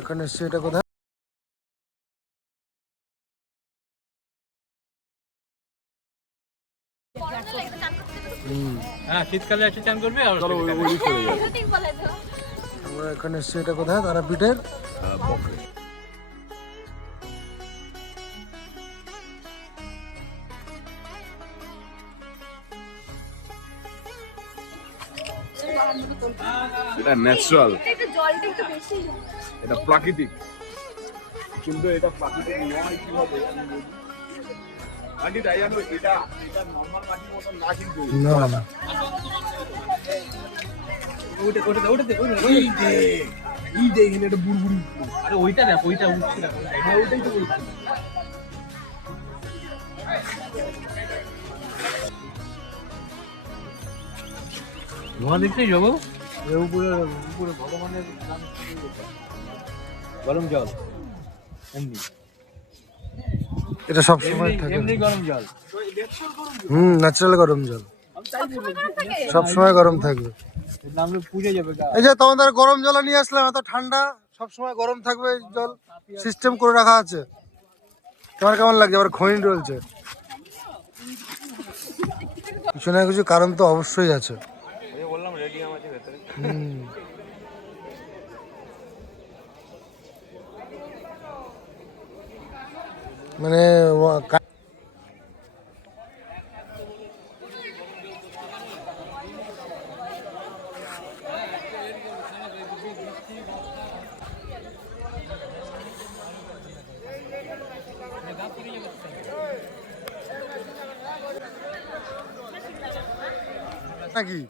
এখানে এসছি, এটা কোথায়? হ্যাঁ, শীতকালে এসে চান করবি আর আমরা এখানে এসছি, এটা কোথায়? তারাপীঠের এটা ন্যাচারাল, এটা প্রাকৃতিক, কিন্তু এটা প্রাকৃতিক নয়। কিভাবে আন্টি তাই জানো, এটা এটা নর্মাল মাটির মতন না, কিন্তু না না এখানে একটা বুড়বুড়ি। আরে ওইটা দেখ, ওইটা উঠছে না। হ্যাঁ, ওইটাই তো বলছি। ধোঁয়া দেখছিস বাবু? উপরে উপরে ভগবানের নাম গরম জল এমনি এটা সবসময় থাকে। এমনি গরম জল। ন্যাচারাল গরম জল সবসময় গরম থাকবে। আমরা পুড়ে যাবে গা। এই যে তোমাদের গরম জল নিয়ে আসলাম, এত ঠান্ডা, সবসময় গরম থাকবে এই জল, সিস্টেম করে রাখা আছে। তোমার কেমন লাগছে? আবার খনি রয়েছে, কিছু না কিছু কারণ তো অবশ্যই আছে। বললাম রেডিয়াম আছে ভেতরে। মানে নাকি